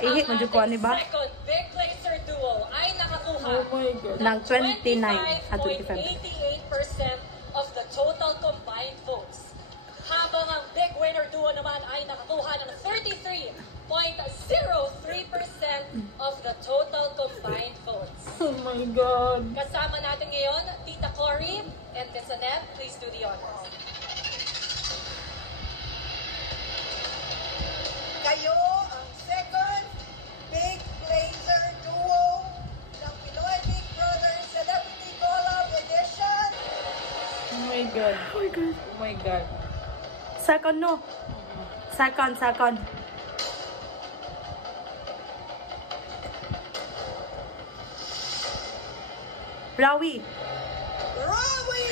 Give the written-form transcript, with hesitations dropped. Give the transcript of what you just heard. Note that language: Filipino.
Ihi mo dyan ko, ano ba? Second Big Blazer Duo ay nakakuha ng 29 at 25. 25.88% of the total combined votes. Habang ang Big Winner Duo naman ay nakakuha ng 33.03% of the total combined votes. Oh my God. Kasama natin ngayon, Tita Cory and Tessa Neb. Please do the honors. Kayo ang second Big Blazer Duo ng Pinoy Big Brother Celebrity Collab Edition. Oh my God. Oh my God. Oh my God. Second, no? Second. Rawi! Rawi!